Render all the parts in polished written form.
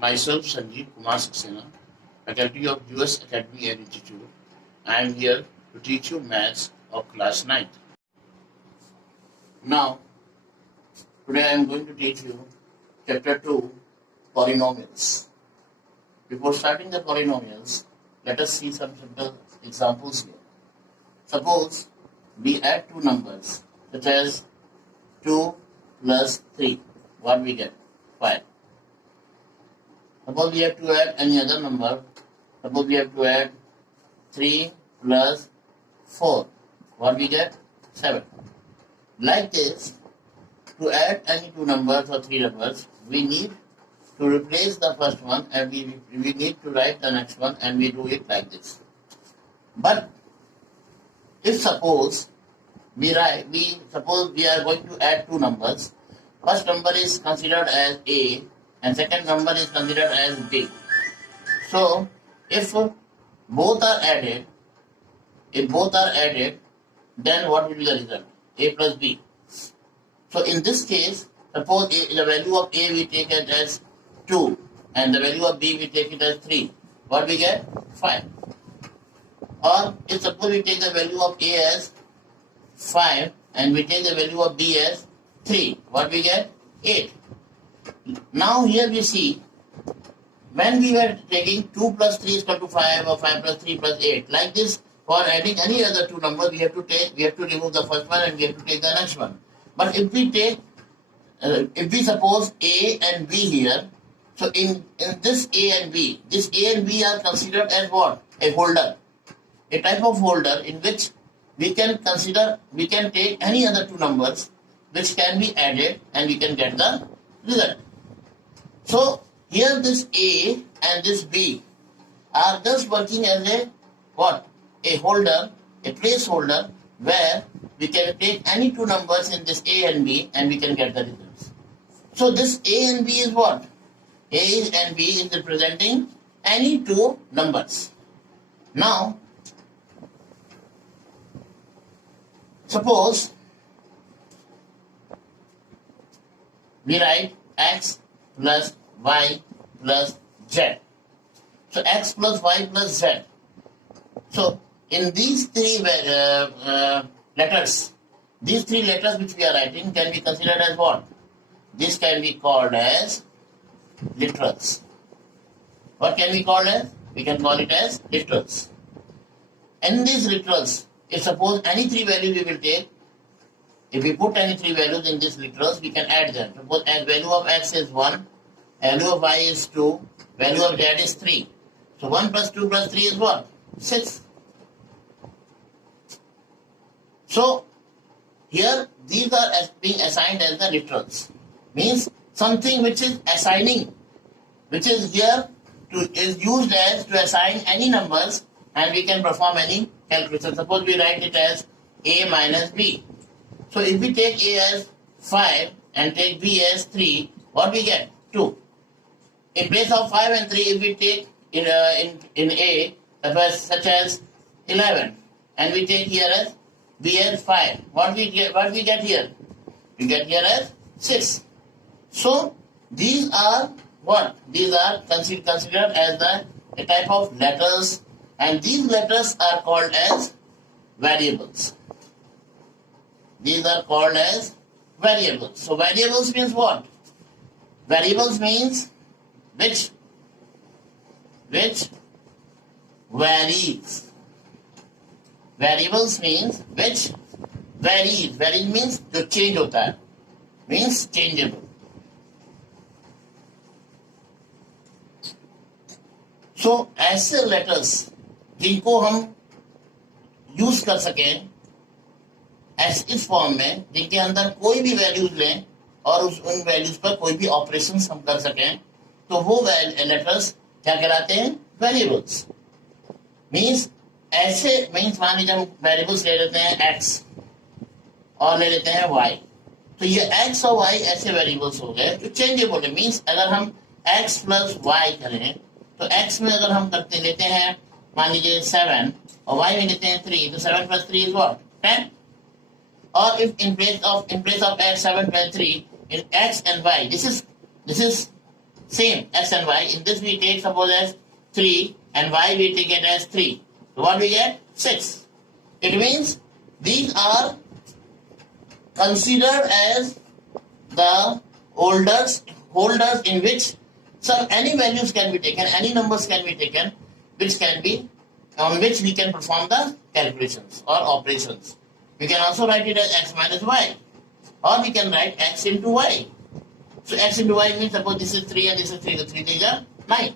Myself, Sanjeev Kumar Saxena, faculty of US Academy and Institute. I am here to teach you maths of class 9th. Now, today I am going to teach you chapter 2, polynomials. Before starting the polynomials, let us see some simple examples here. Suppose we add two numbers, such as 2 plus 3. What we get? 5. Suppose we have to add any other number. Suppose we have to add 3 plus 4. What we get? 7. Like this, to add any two numbers or three numbers, we need to replace the first one and we need to write the next one, and we do it like this. But if suppose we are going to add two numbers, first number is considered as A and second number is considered as B. So if both are added, then what will be the result? A plus B. So in this case, suppose the value of A we take it as 2 and the value of B we take it as 3. What we get? 5. Or if suppose we take the value of A as 5 and we take the value of B as 3, what we get? 8. Now here we see, when we were taking 2 plus 3 is equal to 5 or 5 plus 3 plus 8, like this, for adding any other two numbers, we have to remove the first one and we have to take the next one. But if we suppose A and B here, so in this A and B, this A and B are considered as what? A holder. A type of holder in which we can take any other two numbers which can be added and we can get the result. So here this A and this B are just working as a what? A holder, a placeholder where we can take any two numbers in this A and B and we can get the results. So this A and B is what? A and B is representing any two numbers. Now, suppose we write x plus y plus z. So x plus y plus z. So in these three letters which we are writing can be considered as what? This can be called as literals. What can we call as? We can call it as literals. In these literals, if suppose any three values we will take, if we put any three values in these literals, we can add them. Suppose as value of x is 1, value of y is 2, value of z is 3. So 1 plus 2 plus 3 is what? 6. So here these are being assigned as the literals. Means something which is assigning, which is here is used as to assign any numbers and we can perform any calculation. Suppose we write it as A minus B. So if we take A as 5 and take B as 3, what we get? 2. In place of 5 and 3, if we take in A such as 11 and we take here as B as 5, what we get here? We get here as 6. So these are what? These are considered as a type of letters, and these letters are called as variables. These are called as variables. So variables means what? Variables means which varies. Variables means which varies. Varies means जो change होता है. Means changeable. So ऐसे letters जिनको हम use कर सकें इस form में, जिनके अंदर कोई भी वैल्यूज लें और उन वैल्यूज पर कोई भी ऑपरेशंस हम कर सकें, तो वो लेटर्स क्या कहलाते हैं? वेरिएबल्स. मीन्स मान लीजिए हम वेरिएबल्स ले लेते हैं x और ले लेते हैं y, तो ये x और y ऐसे वेरिएबल्स हो गए जो चेंजेबल है. मीन्स अगर हम x प्लस y करें तो x में अगर हम लेते हैं मान लीजिए 7 और y में लेते हैं 3, तो 7 plus 3 is what? 10. Or if in place of x 7 plus 3 in x and y, this is Same, x and y. In this we take suppose as 3 and y we take it as 3. So what we get? 6. It means these are considered as the holders in which some any values can be taken, any numbers can be taken, which can be on which we can perform the calculations or operations. We can also write it as x minus y, or we can write x into y. So x into y means suppose this is 3 and this is 3, the 3 things are 9.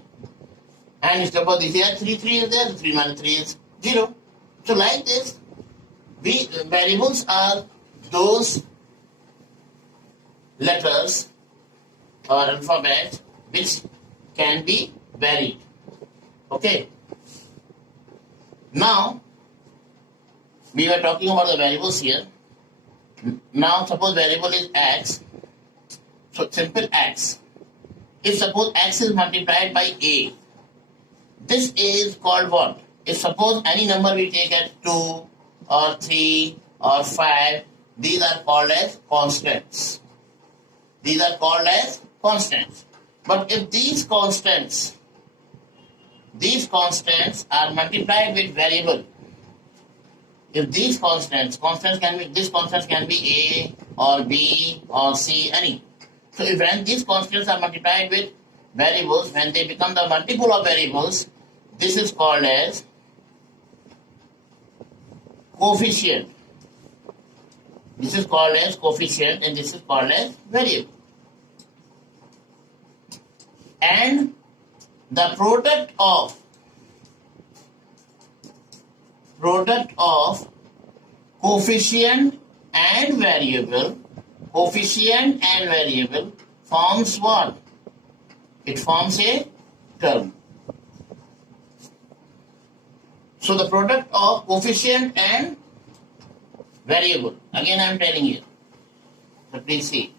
And suppose this is 3 is there, 3 minus 3 is 0. So like this, variables are those letters or alphabet which can be varied. Okay. Now, we were talking about the variables here. Now, suppose variable is x. So, simple x. If suppose x is multiplied by a, this is called what? If suppose any number we take as 2 or 3 or 5, these are called as constants. These are called as constants. But if these constants are multiplied with variable, if these constants can be a or b or c, any. So if when these constants are multiplied with variables, when they become the multiple of variables, this is called as coefficient. This is called as coefficient and this is called as variable. And the product of coefficient and variable forms what? It forms a term. So the product of coefficient and variable, again I am telling you, so please see.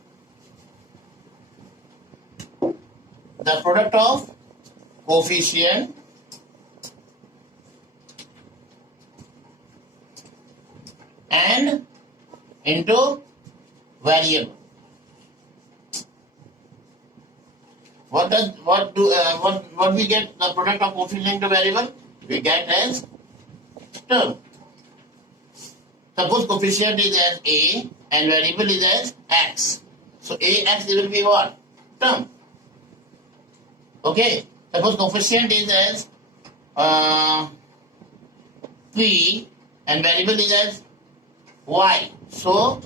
The product of coefficient and into variable. What we get the product of coefficient into variable? We get as term. Suppose coefficient is as a and variable is as x. So ax will be what? Term. Okay. Suppose coefficient is as p and variable is as y. So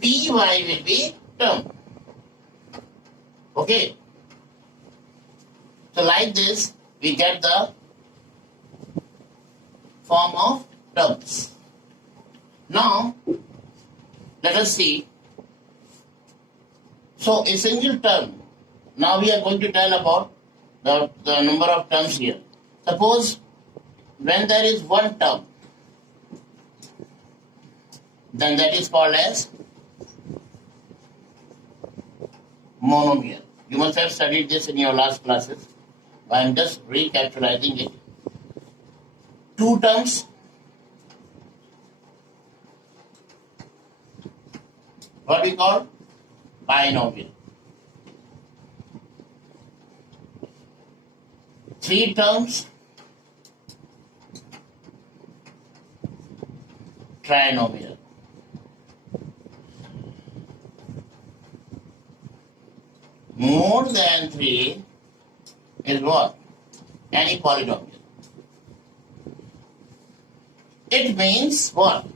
py will be term. Okay. So like this, we get the form of terms. Now, let us see. So a single term. Now we are going to tell about the number of terms here. Suppose when there is one term, then that is called as monomial. You must have studied this in your last classes. I am just recapitalizing it. Two terms, what we call binomial. Three terms, trinomial. More than three is what? Any polynomial. It means what?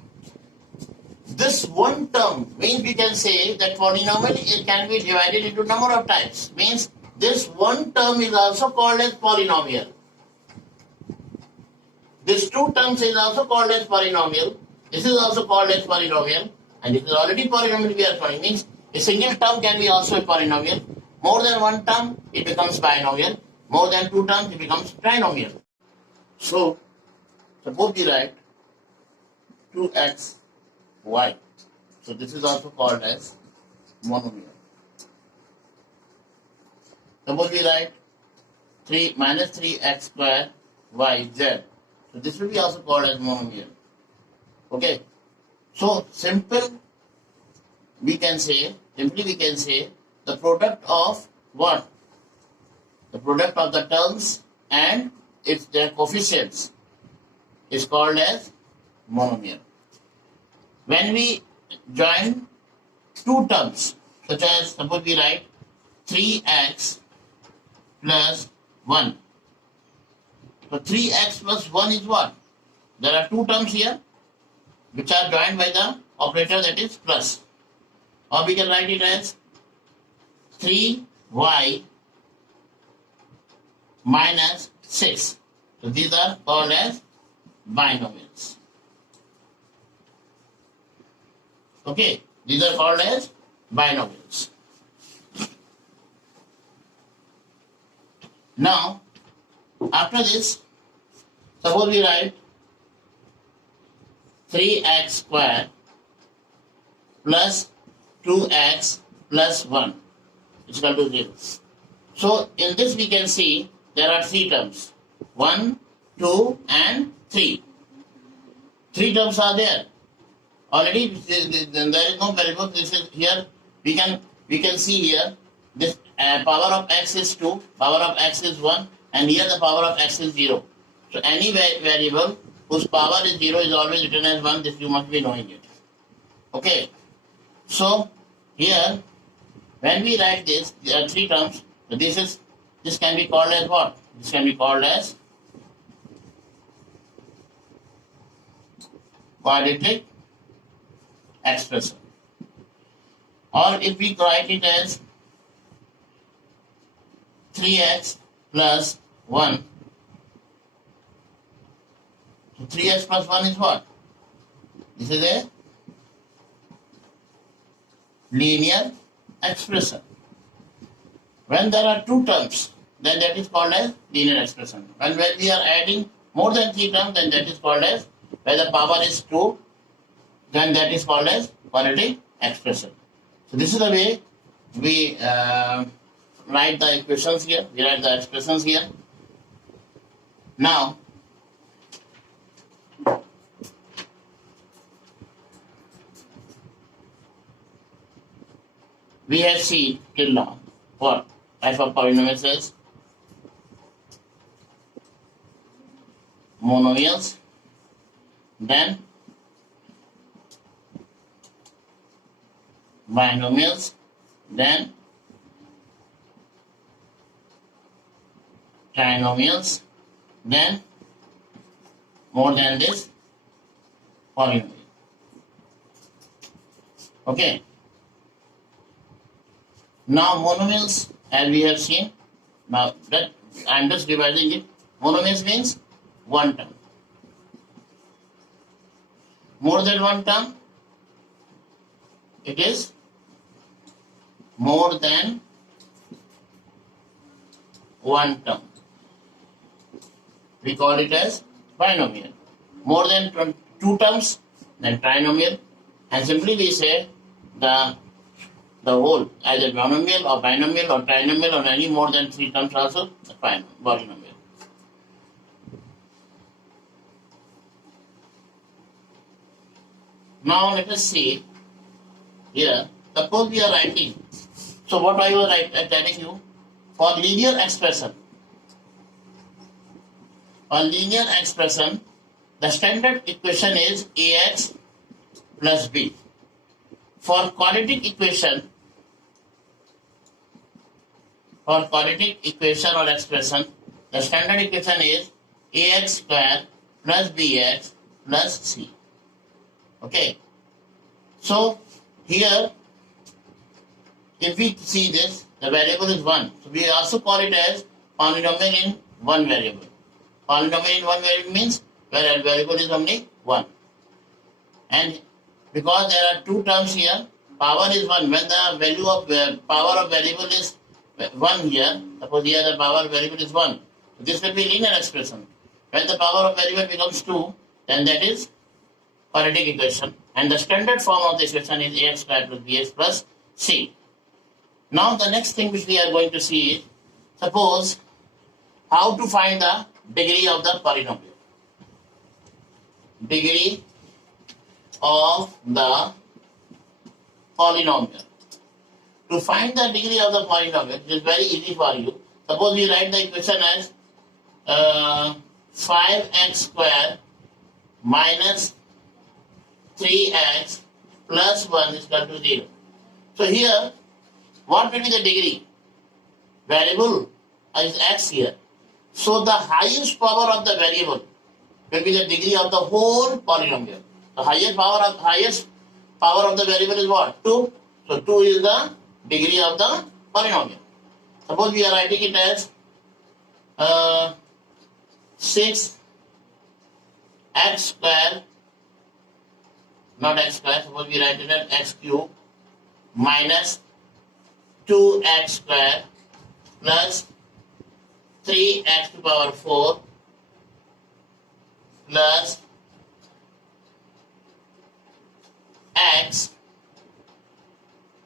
This one term means we can say that polynomial it can be divided into number of types. Means this one term is also called as polynomial. This two terms is also called as polynomial. This is also called as polynomial. And this is already polynomial we are showing. Means a single term can be also a polynomial. More than one term, it becomes binomial. More than two terms, it becomes trinomial. So, suppose we write 2x, y. So, this is also called as monomial. Suppose we write 3 minus 3x square y z. So, this will be also called as monomial. Okay. So, simply we can say the product of what? The product of the terms and its their coefficients is called as monomial. When we join two terms, such as suppose we write 3x plus 1. So 3x plus 1 is what? There are two terms here which are joined by the operator that is plus. Or we can write it as 3y minus 6. So these are called as binomials. Okay, these are called as binomials. Now, after this, suppose we write 3x square plus 2x plus 1 is equal to 0. So, in this we can see there are three terms. 1, 2 and 3. Three terms are there. Already there is no variable. This is here. We can see here this power of x is 2, power of x is 1, and here the power of x is 0. So any variable whose power is 0 is always written as 1. This you must be knowing it. Okay. So here when we write this, there are three terms. So this can be called as what? This can be called as quadratic expression. Or if we write it as 3x plus 1. So 3x plus 1 is what? This is a linear expression. When there are two terms, then that is called as linear expression. When we are adding more than three terms, then that is called as, where the power is 2, then that is called as quadratic expression. So this is the way we write the equations here. We write the expressions here. Now, we have seen till now what type of polynomials is monomials, then binomials, then trinomials, then more than this polynomial. Okay. Now monomials, as we have seen, now that I am just dividing it. Monomials means one term. More than one term, it is more than one term. We call it as binomial. More than two terms, then trinomial. And simply we say the whole, either monomial or binomial or trinomial or any more than three terms also, fine, polynomial. Now let us see here. Suppose we are writing. So what I was telling you, for linear expression, the standard equation is ax plus b. For quadratic equation or expression, the standard equation is ax square plus bx plus c. Okay. So here, if we see this, the variable is 1. So we also call it as polynomial in one variable. Polynomial in one variable means where a variable is only 1. And because there are two terms here, power is 1. When the value of power of variable is 1 here, suppose here the power of variable is 1. So this will be linear expression. When the power of variable becomes 2, then that is quadratic equation. And the standard form of the equation is ax square plus bx plus c. Now the next thing which we are going to see is, suppose how to find the degree of the polynomial. Degree of the polynomial. To find the degree of the polynomial, it is very easy for you. Suppose we write the equation as 5x square minus 3x plus 1 is equal to 0. So here, what will be the degree? Variable is x here. So the highest power of the variable will be the degree of the whole polynomial. The highest power of the variable is what? 2. So 2 is the degree of the polynomial. Suppose we are writing it as 6x square, not x square, suppose we write it as x cube minus 2x square plus 3x to the power 4 plus x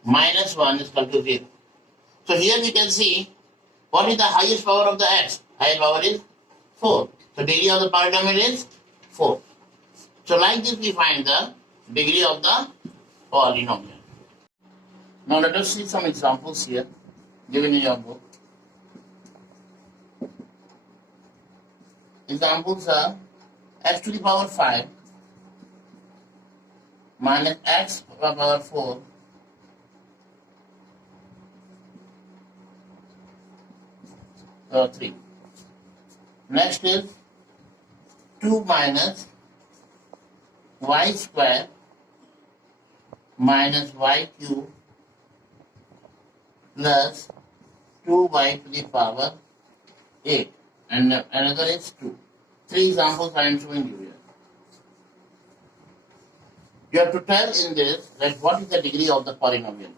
minus 1 is equal to 0. So here we can see what is the highest power of the x. Highest power is 4. So degree of the polynomial is 4. So like this we find the degree of the polynomial. Now let us see some examples here given in your book. Examples are x to the power 5 minus x to the power 4 3. Next is 2 minus y square minus y cube plus 2y to the power 8. And another is 2. 3 examples I am showing you here. You have to tell in this that what is the degree of the polynomial.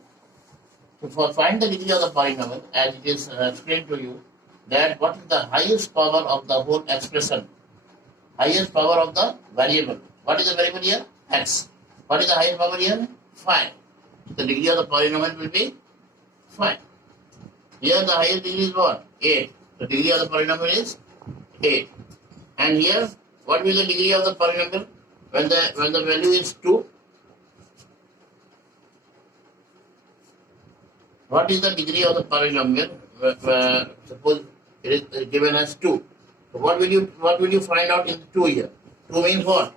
So for find the degree of the polynomial, as it is explained to you, that what is the highest power of the whole expression, highest power of the variable. What is the variable here? X. What is the highest power here? 5. The degree of the polynomial will be 5. Here the highest degree is what? 8. The degree of the polynomial is 8. And here, what will be the degree of the polynomial when the value is 2? What is the degree of the polynomial? Suppose it is given as 2. So what will you find out in 2 here? 2 means what?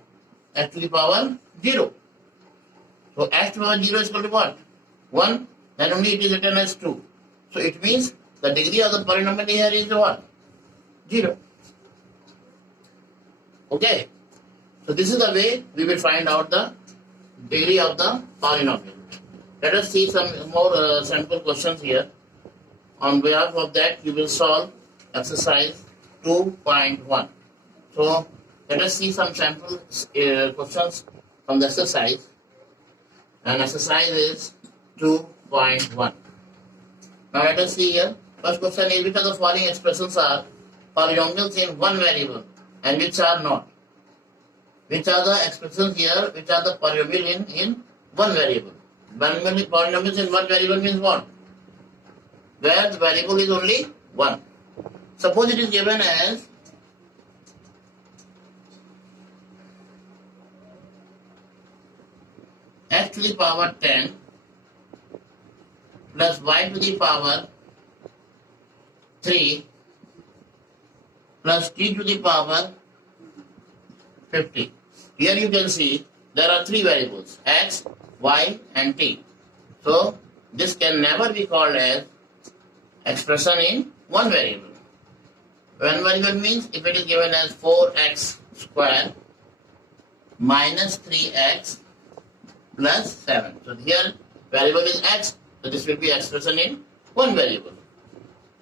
X to the power 0. So x to the power 0 is equal to what? 1. Then only it is written as 2. So it means the degree of the polynomial here is what? 0. Okay. So this is the way we will find out the degree of the polynomial. Let us see some more sample questions here. On behalf of that, you will solve exercise 2.1. So let us see some sample questions from the exercise. And exercise is 2.1. Now let us see here. First question is, which of the following expressions are polynomials in one variable and which are not? Which are the expressions here which are the polynomial in one variable? Polynomials in one variable means what? Where the variable is only 1. Suppose it is given as x to the power 10 plus y to the power 3 plus t to the power 50. Here you can see there are 3 variables, x, y and t. So this can never be called as expression in one variable. One variable means if it is given as 4x square minus 3x plus 7. So here variable is x, so this will be expression in one variable.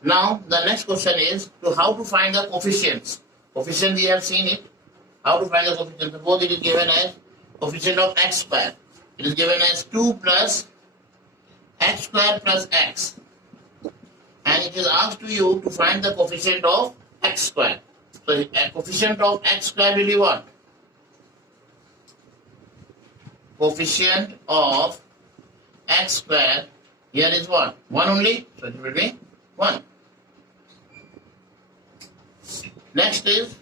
Now the next question is how to find the coefficients. Coefficient we have seen it. How to find the coefficient? Suppose it is given as coefficient of x square. It is given as 2 plus x square plus x. And it is asked to you to find the coefficient of x square. So a coefficient of x square will be what? Coefficient of x square here is what? 1 only. So it will be 1. Next is,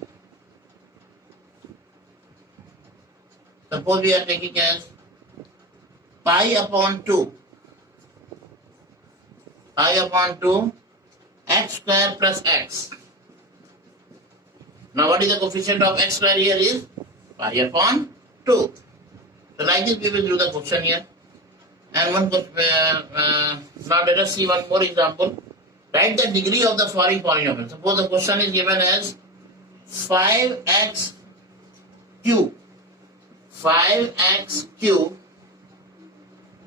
suppose we are taking as pi upon 2. Pi upon 2 x square plus x. Now what is the coefficient of x square here is pi upon 2. So like this we will do the question here. And now let us see one more example. Write the degree of the following polynomial. Suppose the question is given as 5x cube. 5x cube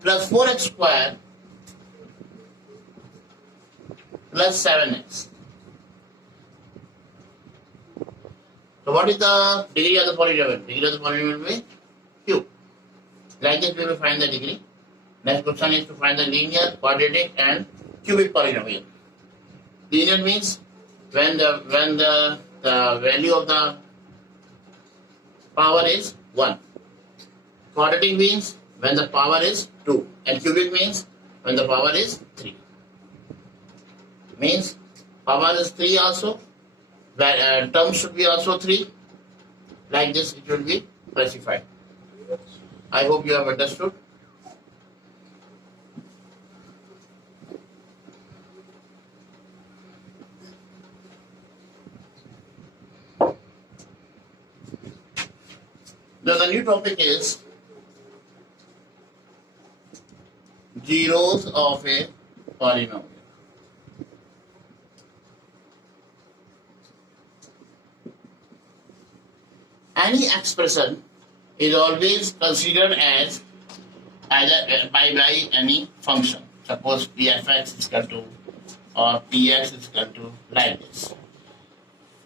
plus 4x square plus 7x. So what is the degree of the polynomial? Degree of the polynomial will be cube. Like this we will find the degree. Next question is to find the linear, quadratic and cubic polynomial. Linear means when the value of the power is 1. Quadratic means when the power is 2. And cubic means when the power is 3. Means power is 3 also. Term should be also 3. Like this it will be specified. I hope you have understood. Now the new topic is zeros of a polynomial. Any expression is always considered as either by any function. Suppose pfx is equal to or px is equal to like this.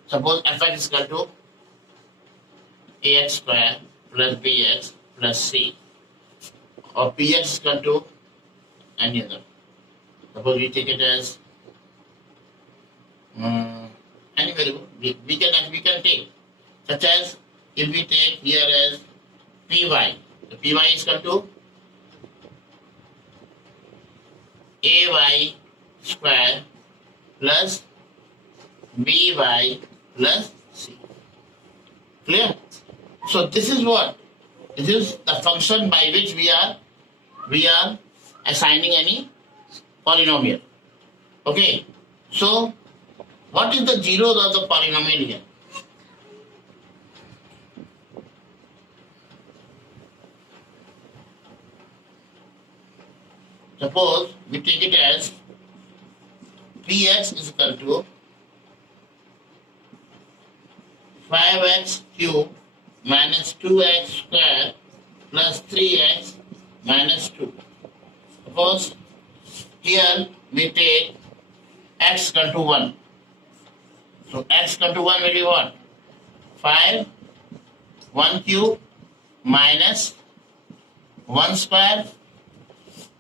Suppose fx is equal to ax square plus bx plus c, or px is equal to any other. Suppose we take it as any variable we can take, such as if we take here as py, the py is equal to ay square plus by plus c. Clear? So this is what? This is the function by which we are assigning any polynomial. Okay. So what is the zeros of the polynomial here? Suppose we take it as px is equal to 5x cube minus 2x square plus 3x minus 2. Suppose here we take x equal to 1. So x equal to 1 will be what? 5, 1 cube minus 1 square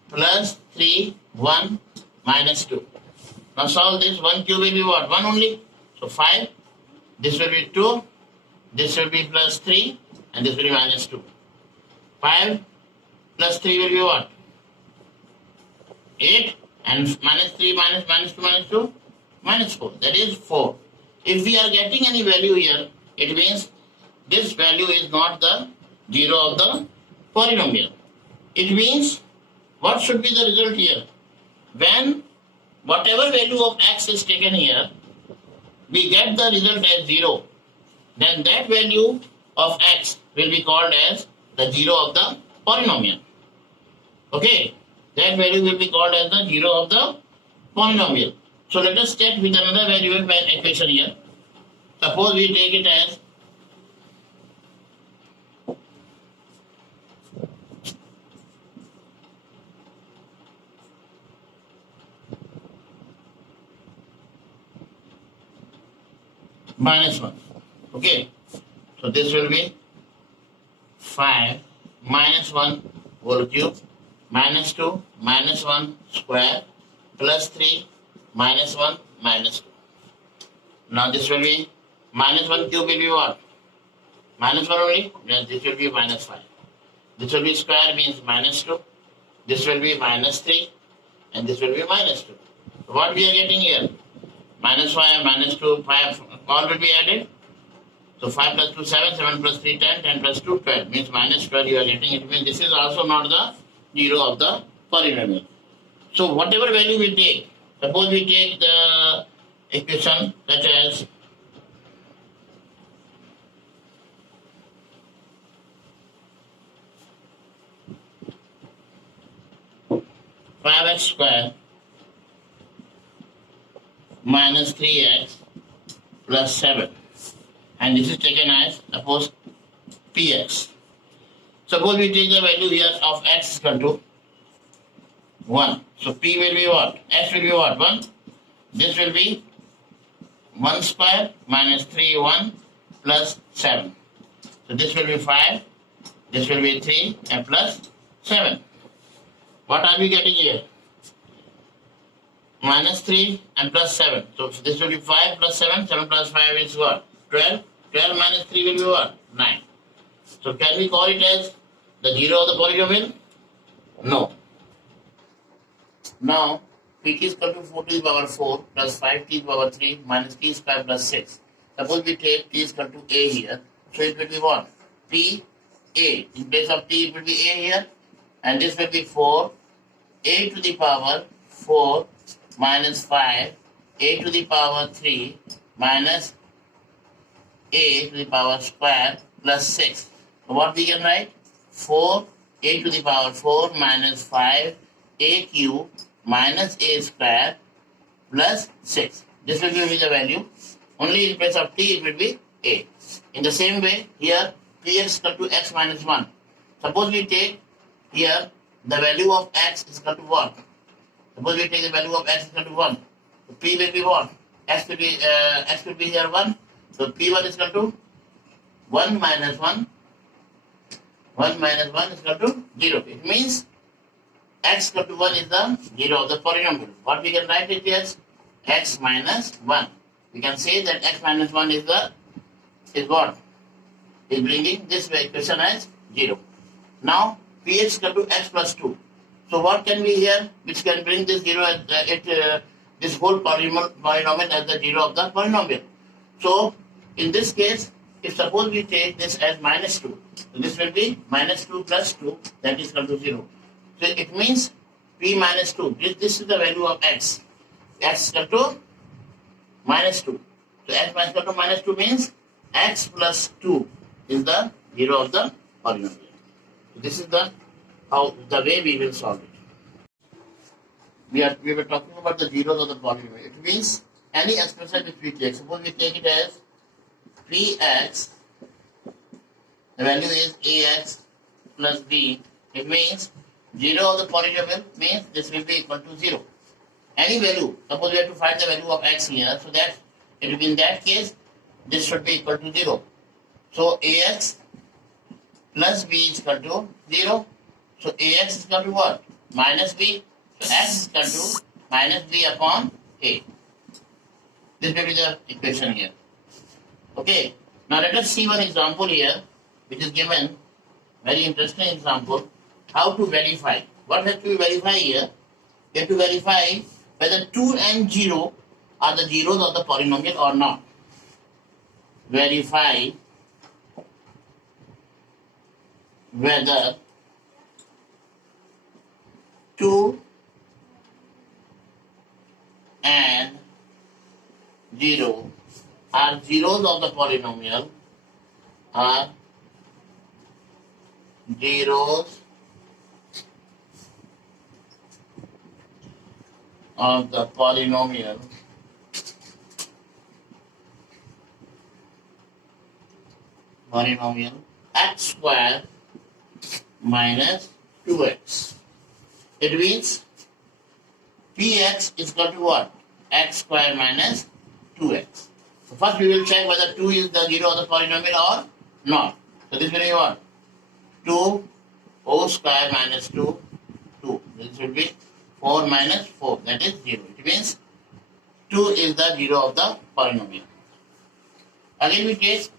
plus 3, 1 minus 2. Now solve this. 1 cube will be what? 1 only. So 5. This will be 2. This will be plus 3. And this will be minus 2. 5 plus 3 will be what? 8. And minus 3 minus 2 minus 2? Minus 4. That is 4. If we are getting any value here, it means this value is not the zero of the polynomial. It means what should be the result here? When whatever value of x is taken here, we get the result as 0, then that value of x will be called as the zero of the polynomial. Okay, that value will be called as the zero of the polynomial. So let us check with another variable equation here. Suppose we take it as minus 1. Okay, so this will be 5 minus 1 whole cube minus 2 minus 1 square plus 3 minus 1 minus 2. Now this will be minus 1 cube will be what? Minus 1 only? Then this will be minus 5. This will be square means minus 2. This will be minus 3 and this will be minus 2. So what we are getting here? Minus 5, minus 2, 5, all will be added. So 5 plus 2, 7, 7 plus 3, 10, 10 plus 2, 12. Means minus 12 you are getting. It means this is also not the zero of the polynomial. So whatever value we take, suppose we take the equation such as 5x square minus 3x plus 7, and this is taken as suppose px. Suppose we take the value here of x is equal to 1. So p will be what? X will be what? 1. This will be 1 square minus 3 1 plus 7. So this will be 5. This will be 3 and plus 7. What are we getting here? Minus 3 and plus 7. So this will be 5 plus 7. 7 plus 5 is what? 12. 12 minus 3 will be what? 9. So can we call it as the zero of the polynomial? No. Now, pt is equal to 4 to the power 4 plus 5t to the power 3 minus t square plus 6. Suppose we take t is equal to a here. So it will be what? P a. In place of t, it will be a here. And this will be 4 a to the power 4 minus 5 a to the power 3 minus a to the power square plus 6. So what we can write? 4 a to the power 4 minus 5 a cube minus a square plus 6. This will give me the value. Only in place of t it will be a. In the same way, here px equal to x minus 1. Suppose we take here the value of x is equal to what? Suppose we take the value of x is equal to 1. So p will be what? X will be here 1. So p1 is equal to 1 minus 1. 1 minus 1 is equal to 0. It means x equal to 1 is the 0 of the polynomial. What we can write it as x minus 1. We can say that x minus 1 is what? Is bringing this equation as 0. Now px equal to x plus 2. So what can be here which can bring this 0 as this whole polynomial as the 0 of the polynomial? So in this case, if suppose we take this as minus 2, so this will be minus 2 plus 2, that is equal to 0. So it means p minus 2. This is the value of x. X equal to minus 2. So x minus equal to minus 2 means x plus 2 is the 0 of the polynomial. So this is the way we will solve it. We were talking about the zeros of the polynomial. It means any expression which we take. Suppose we take it as px, the value is ax plus b. It means 0 of the polynomial means this will be equal to 0. Any value, suppose we have to find the value of x here, so that it will be in that case, this should be equal to 0. So ax plus b is equal to 0. So ax is equal to what? Minus b. So x is equal to minus b upon a. This will be the equation here. Okay. Now let us see one example here, which is given. Very interesting example. How to verify. What has to be verified here? We have to verify whether 2 and 0 are the zeros of the polynomial or not. Verify whether 2 and 0 are zeros of the polynomial, are zeros of the polynomial x square minus 2x. It means px is equal to what? X square minus 2x. So first we will check whether 2 is the 0 of the polynomial or not. So this will be what? 2 o square minus 2, 2. This will be 4 minus 4, that is 0. It means 2 is the 0 of the polynomial. Again we take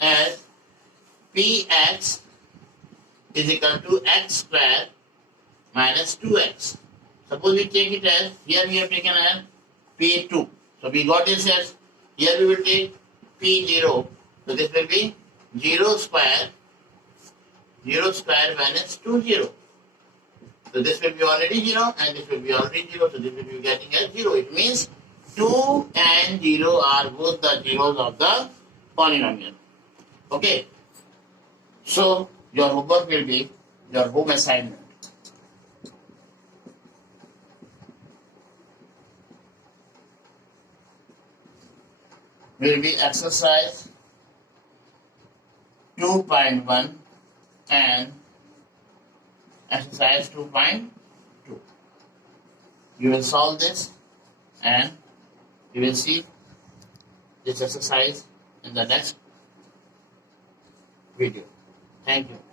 as px is equal to x square minus 2x. Suppose we take it as, here we have taken as p2. So we got this as, here we will take p0. So this will be 0 square minus 2, 0. So this will be already 0 and this will be already 0. So this will be getting as 0. It means 2 and 0 are both the zeros of the polynomial. Okay. So your homework will be, your home assignment will be exercise 2.1 and exercise 2.2. You will solve this and you will see this exercise in the next video. Thank you.